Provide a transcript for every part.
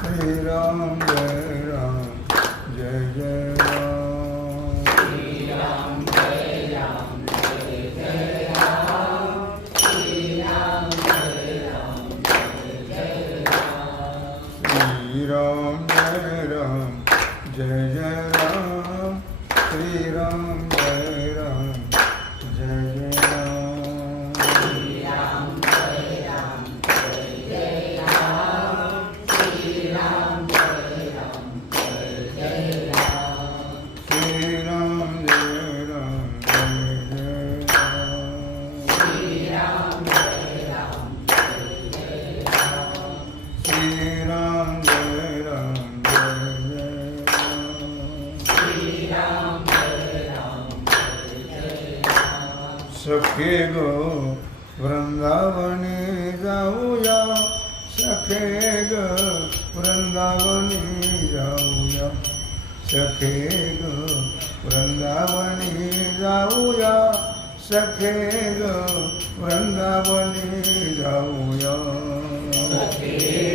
श्रीराम जय राम जय जय राम श्रीराम जय राम जय जय राम श्रीराम जय वृंदावनी जाऊया सखे ग वृंदावनी जाऊया। सखे ग वृंदावनी जाऊया सखे ग वृंदावनी जाऊया। सखे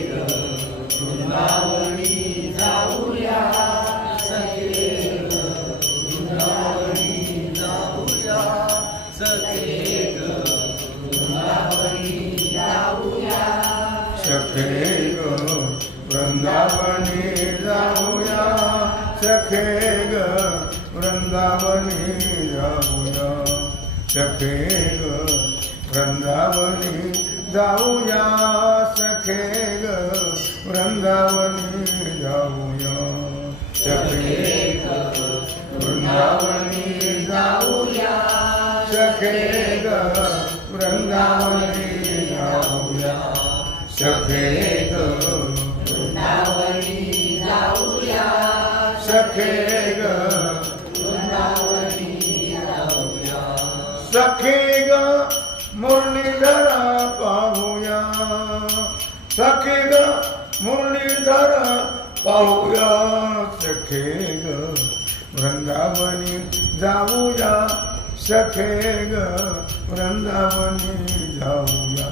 चखे ग वृंदावनी जाऊया चखे ग वृंदावनी जाऊया सखे ग वृंदावनी जाऊया चखे ग वृंदावनी जाऊया सखे ग वृंदावनी जाऊया सखे सखे ग. सखे ग मुरलीधरा पाहूया. सखे ग मुरलीधरा पाहूया. सखे ग वृंदावनी जाऊया. सखे ग वृंदावनी जाऊया.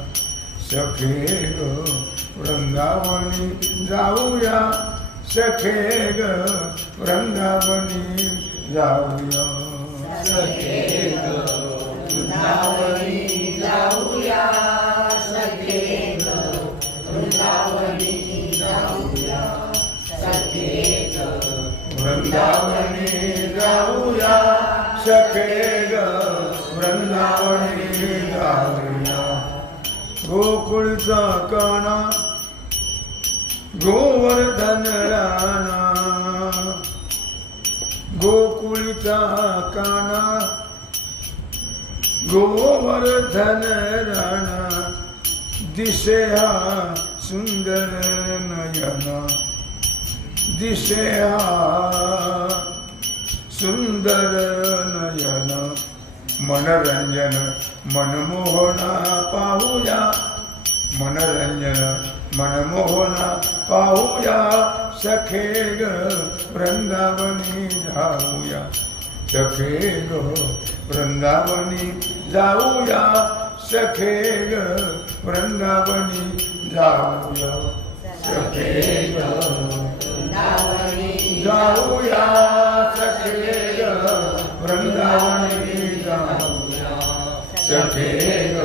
सखे ग वृंदावनी जाऊया. सखे ग वृंदावनी जाऊया. सखे ग वृंदावनी जाऊया. सखे ग वृंदावनी जाऊया. सखे ग वृंदावनी जाऊया. सखे ग वृंदावनी जाऊया. गोकुळचा काना गोवर्धन राणा गोकुळीचा काना गोवर्धन राणा दिसे हा सुंदर नयना दिसे हा सुंदर नयना मनरंजन मनमोहना पाहूया मनरंजन मनमोहना पाहूया सखे ग वृंदावनी जाऊया. सखे ग वृंदावनी जाऊया सखे ग वृंदावनी जाऊया. सखे ग जाऊया सखे ग वृंदावनी जाऊया. सखे ग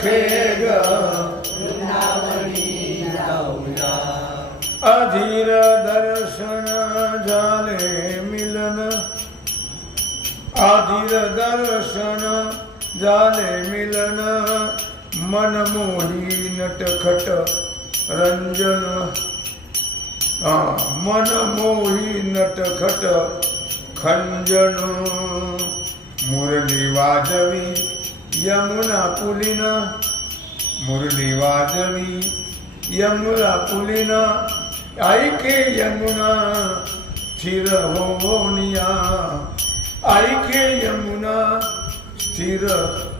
सखे ग. अधीर दर्शन झाले मिलन. अधीर दर्शन झाले मिलन. मनमोही नटखट रंजन. हा, मनमोही नटखट खंजन. मुरली वाजवी यमुना पुलिन मुरली वाजवी यमुना पुलिन ऐके यमुना स्थिर होनिया ऐके यमुना स्थिर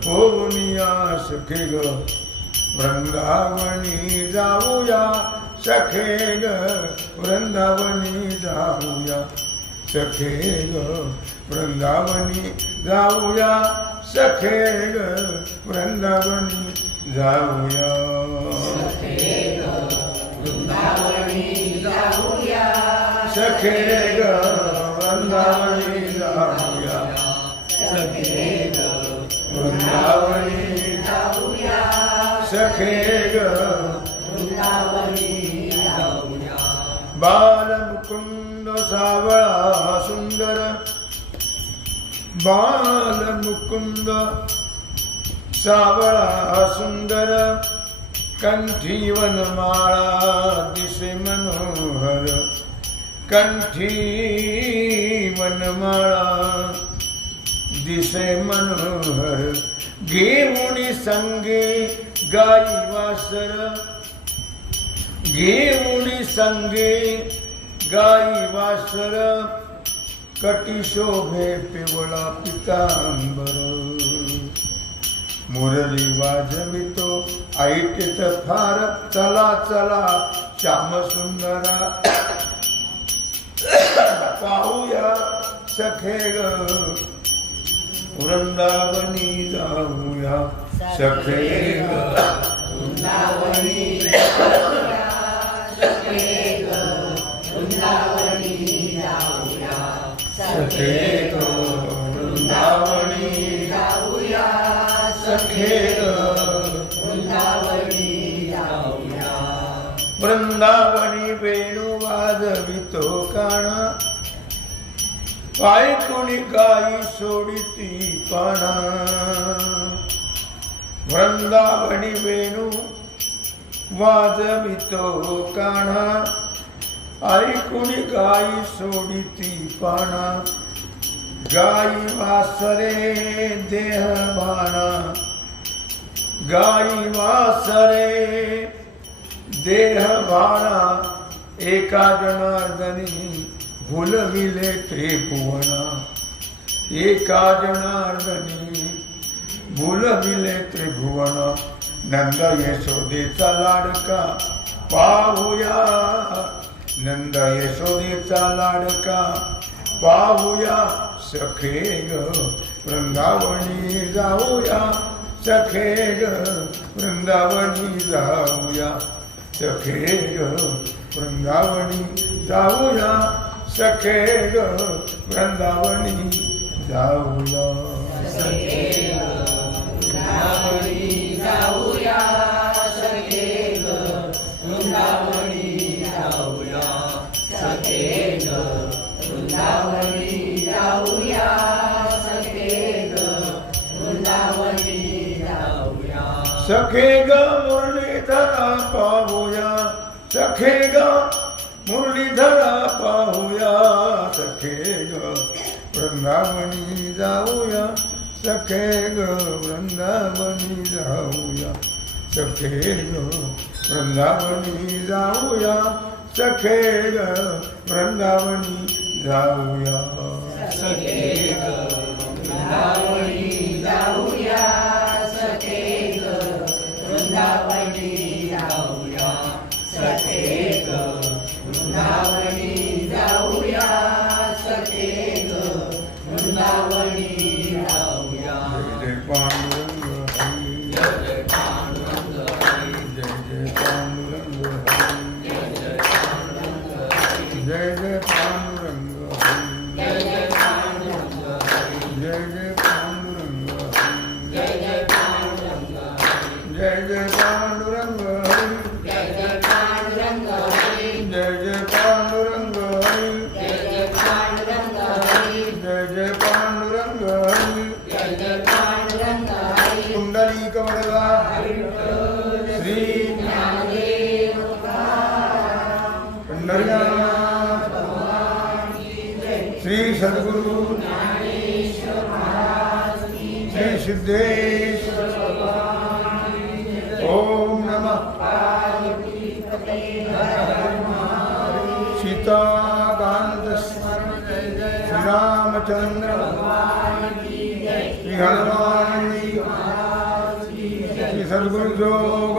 होनिया सखे ग वृंदावनी जाऊया। सखे ग वृंदावनी जाऊया। सखे ग वृंदावनी जाऊया। सखे ग वृंदावन जाऊया. सखेग वृंदावनी जाऊया. सखेग वृंदावनी जाऊया. सखे ग जाऊया. बालमुकुंद सावळा सुंदर बाल मुकुंद सावळा सुंदर कंठी वनमाळा दिसे मनोहर कंठी वनमाळा दिसे मनोहर घेऊन संगे गाई वासर घेऊन संगे गाई वासर कटी शोभे पिवळा पितांबर. मुरली वाजवितो ऐटीत फार चला चला श्याम सुंदरा पाहूया सखे वृंदावनी जाऊया सखे वृंदावनी सखे वृंदावणी जाऊया सखे वृंदावणी जाऊया। वृंदावणी वेणू वाजवितो काण। पाय कोणी गाई सोडिती पाणा। वृंदावणी वेणू वाजवितो काणा। ऐकुणी गाई सोडिती पाणा गाई वासरे देह भाणा गाई वासरे देह भाणा एका जनार्दनी भुलविले त्रिभुवना. एका जनार्दनी भुलविले त्रिभुवन. नंद यशोदेचा लाडका पाहूया. नंद यशोदेचा लाडका पाहूया सखे ग वृंदावणी जाऊया सखे ग वृंदावणी जाऊया सखे ग वृंदावणी जाऊया सखे ग वृंदावणी जाऊया। सखे ग मुरलीधरा पाहूया. सखे ग मुरलीधरा पाहूया. सखे ग वृंदावनी जाऊया. सखे ग वृंदावनी जाऊया. सखे ग वृंदावनी जाऊया. सखे ग वृंदावनी जाऊया. सखे ग i Bowen. कुंडली श्री श्री सद्गुरु श्री सिद्धेश ओम नमः सीताकांत श्री श्री हनुमान Alvaro